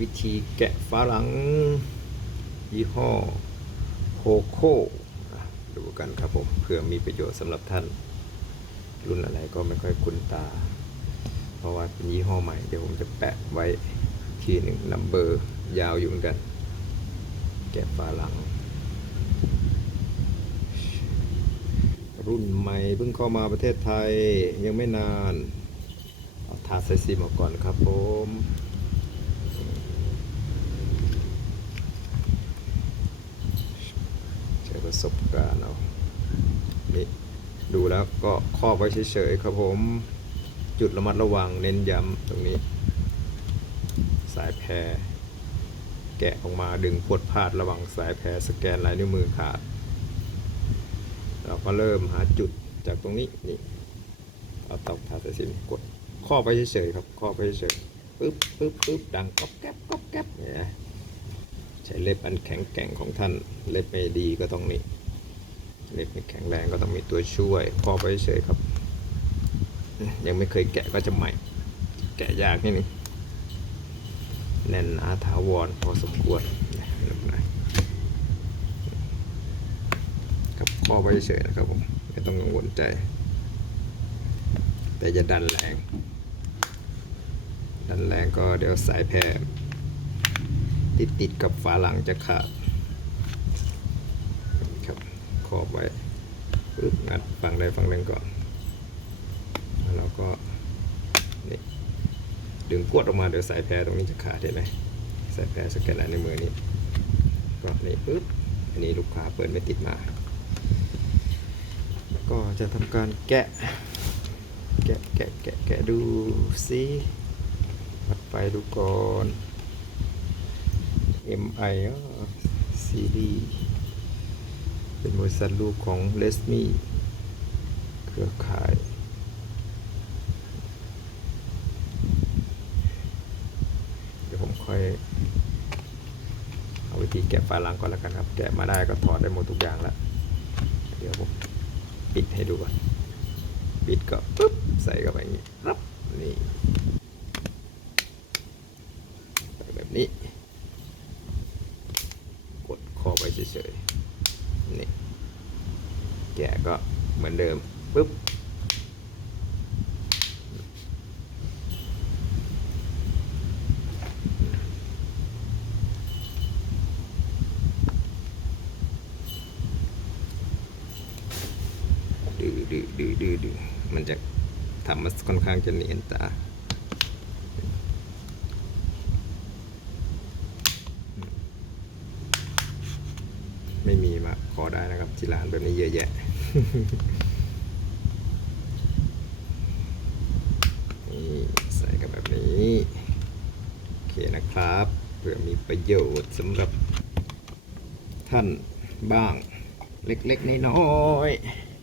วิธีแกะฝรั่งยี่ห้อโคโค่ดูกันครับผมเพื่อมีประโยชน์สำหรับท่าน รุ่นอะไรก็ไม่ค่อยคุ้นตา เพราะว่าเป็นยี่ห้อใหม่ เดี๋ยวผมจะแปะไว้ทีหนึ่งนัมเบอร์ยาวอยู่เหมือนกัน แกะฝรั่งรุ่นใหม่เพิ่งเข้ามาประเทศไทยยังไม่นาน เอาถาดใส่ซิมออกก่อนครับผมใช้ ประสบการณ์เอานี่ดูแล้วก็ครอบไว้เฉยๆครับผม จุดระมัดระวังเน้นย้ำตรงนี้ สายแพร แกะออกมาดึงพวดพลาดระว่างสายแพรสแกนลายนิ้วมือขาด เราก็เริ่มหาจุดจากตรงนี้นี่เอาเตาถ่าสายสินกดข้อไปเฉยๆครับข้อไปเฉยๆปึ๊บปึ๊บปึ๊บดังก๊อบแก๊บก๊อบแก๊บเนี่ย ใช้เล็บอันแข็งแกร่งของท่าน เล็บไม่ดีก็ต้องนี่เล็บไม่แข็งแรงก็ต้องมีตัวช่วยข้อไปเฉยครับ ยังไม่เคยแกะก็จะใหม่ แกะยากนิดนึงแน่นอาถาวรพอสมควรนะหนุกหน่อยกับข้อไว้เฉยนะครับผมไม่ต้องกังวลใจ แต่จะดันแรง ดันแรงก็เดี๋ยวสายแพร ติดติดกับฝาหลังจะขาดครับครอบไว้ปึ๊บงัดฝั่งใดฝั่งหนึ่งก่อนแล้วเราก็นี่ดึงกวดออกมาเดี๋ยวสายแพรตรงนี้จะขาดเห็นไหมสายแพรสแกนในมือนี้ก็นี่ปึ๊บอันนี้ลูกค้าเปิดไม่ติดมา ก็จะทำการแกะ แกะแกะแกะแกะดูสิวัดไฟดูก่อน MI ซีรีส์เป็นบริษัทลูกของเลสมีเครือข่ายเดี๋ยวผมค่อยเอาวิธีแกะฝาหลังก่อนแล้วกันครับ แกะมาได้ก็ถอดได้หมดทุกอย่างแล้วเดี๋ยวผมปิดให้ดูก่อนปิดก็ปุ๊บใส่เข้าไปอย่างนี้รับนี่แบบนี้ กดคอไป เฉยๆนี่แกะก็เหมือนเดิมปุ๊บดื้อดื้อดื้อดื้อดื้อมันจะทำมาค่อนข้างจะเนียนตา ไม่มีมาขอได้นะครับ ที่ร้านแบบนี้เยอะแยะนี่ใส่กันแบบนี้ โอเคนะครับ เพื่อมีประโยชน์สำหรับท่านบ้างเล็กๆน้อยๆ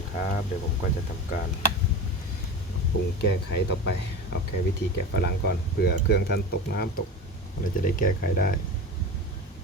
คครับเดี๋ยวผมก็จะทำการปรุงแก้ไขต่อไป เอาแค่วิธีแกะฝรั่งก่อนเผื่อเครื่องท่านตกน้ำตกเราจะได้แก้ไขได้